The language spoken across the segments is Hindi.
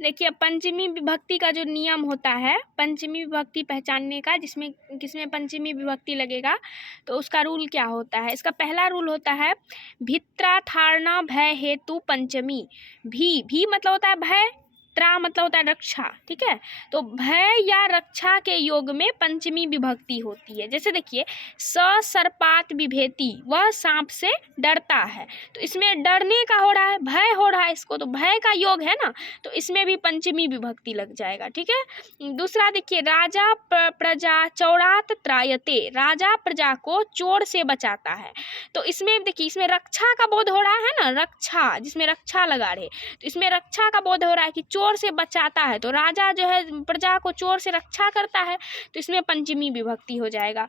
देखिए पंचमी विभक्ति का जो नियम होता है, पंचमी विभक्ति पहचानने का, जिसमें किसमें पंचमी विभक्ति लगेगा, तो उसका रूल क्या होता है। इसका पहला रूल होता है भित्राधारणा भय हेतु पंचमी। भी मतलब होता है भय, त्रा मतलब होता है रक्षा, ठीक है। तो भय या रक्षा के योग में पंचमी विभक्ति होती है। जैसे देखिए स सर्पात बिभेति, वह सांप से डरता है, तो इसमें डरने का हो रहा है, भय हो रहा है इसको, तो भय का योग है ना, तो इसमें भी पंचमी विभक्ति लग जाएगा, ठीक है। दूसरा देखिए राजा प्रजा चौरात त्रायते, राजा प्रजा को चोर से बचाता है, तो इसमें देखिए इसमें रक्षा का बोध हो रहा है ना, रक्षा, जिसमें रक्षा लगा रहे, तो इसमें रक्षा का बोध हो रहा है कि चोर से बचाता है, तो राजा जो है प्रजा को चोर से रक्षा करता है, तो इसमें पंचमी विभक्ति हो जाएगा।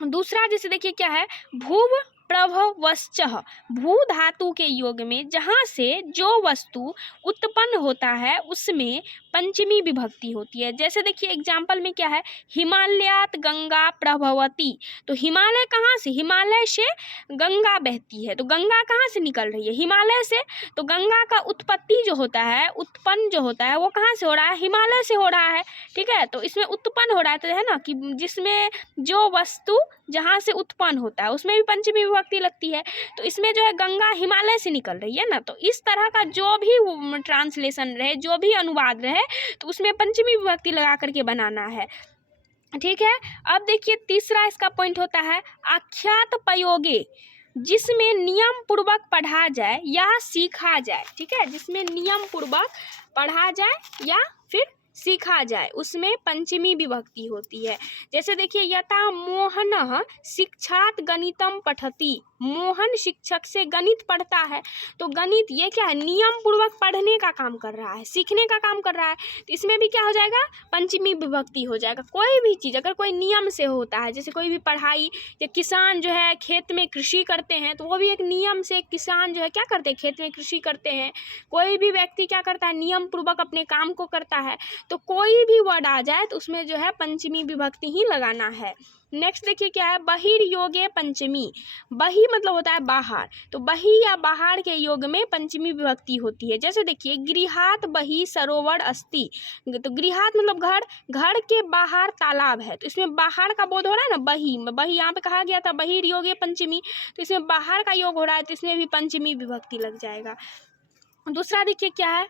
दूसरा जैसे देखिए क्या है भूव प्रभवश्चः, भू धातु के योग में जहाँ से जो वस्तु उत्पन्न होता है उसमें पंचमी विभक्ति होती है। जैसे देखिए एग्जाम्पल में क्या है हिमालयात गंगा प्रभवती, तो हिमालय कहाँ से, हिमालय से गंगा बहती है, तो गंगा कहाँ से निकल रही है, हिमालय से, तो गंगा का उत्पत्ति जो होता है, उत्पन्न जो होता है वो कहाँ से हो रहा है, हिमालय से हो रहा है, ठीक है। तो इसमें उत्पन्न हो रहा है, तो है ना कि जिसमें जो वस्तु जहाँ से उत्पन्न होता है उसमें भी पंचमी विभक्ति लगती है, तो इसमें जो है गंगा हिमालय से निकल रही है ना, तो इस तरह का जो भी ट्रांसलेशन रहे, जो भी अनुवाद रहे, तो उसमें पंचमी विभक्ति लगा करके बनाना है, ठीक है। अब देखिए तीसरा इसका पॉइंट होता है आख्यात प्रयोगे, जिसमें नियम पूर्वक पढ़ा जाए या सीखा जाए, ठीक है, जिसमें नियम पूर्वक पढ़ा जाए या फिर सीखा जाए, उसमें पंचमी विभक्ति होती है। जैसे देखिए यथा मोहन शिक्षात गणितम पठति, मोहन शिक्षक से गणित पढ़ता है, तो गणित ये क्या है, नियम पूर्वक पढ़ने का काम कर रहा है, सीखने का काम कर रहा है, तो इसमें भी क्या हो जाएगा, पंचमी विभक्ति हो जाएगा। कोई भी चीज़ अगर कोई नियम से होता है, जैसे कोई भी पढ़ाई, या किसान जो है खेत में कृषि करते हैं, तो वो भी एक नियम से किसान जो है क्या करते हैं, खेत में कृषि करते हैं। कोई भी व्यक्ति क्या करता है, नियम पूर्वक अपने काम को करता है, तो कोई भी वर्ड आ जाए तो उसमें जो है पंचमी विभक्ति ही लगाना है। नेक्स्ट देखिए क्या है बहिर्योगे पंचमी, बहि मतलब होता है बाहर, तो बहि या बाहर के योग में पंचमी विभक्ति होती है। जैसे देखिए गृहात बहि सरोवर अस्ति, तो गृहात मतलब घर, घर के बाहर तालाब है, तो इसमें बाहर का बोध हो रहा है ना, बहि, बहि यहाँ पे कहा गया था बहिर्योगे पंचमी, तो इसमें बाहर का योग हो रहा है, तो इसमें भी पंचमी विभक्ति लग जाएगा। दूसरा देखिए क्या है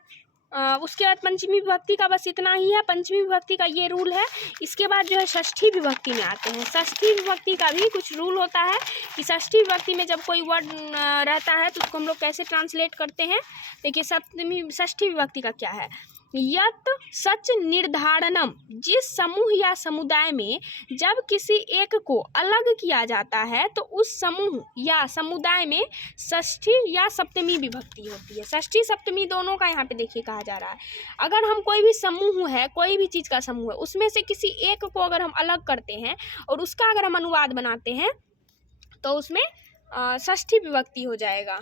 उसके बाद पंचमी विभक्ति का बस इतना ही है, पंचमी विभक्ति का ये रूल है। इसके बाद जो है षष्ठी विभक्ति में आते हैं। षष्ठी विभक्ति का भी कुछ रूल होता है कि षष्ठी विभक्ति में जब कोई वर्ड रहता है तो उसको हम लोग कैसे ट्रांसलेट करते हैं। देखिए षष्ठी विभक्ति का क्या है, यत सच निर्धारणम, जिस समूह या समुदाय में जब किसी एक को अलग किया जाता है तो उस समूह या समुदाय में षष्ठी या सप्तमी विभक्ति होती है। षष्ठी सप्तमी दोनों का यहाँ पे देखिए कहा जा रहा है। अगर हम कोई भी समूह है, कोई भी चीज़ का समूह है, उसमें से किसी एक को अगर हम अलग करते हैं और उसका अगर हम अनुवाद बनाते हैं तो उसमें षष्ठी विभक्ति हो जाएगा।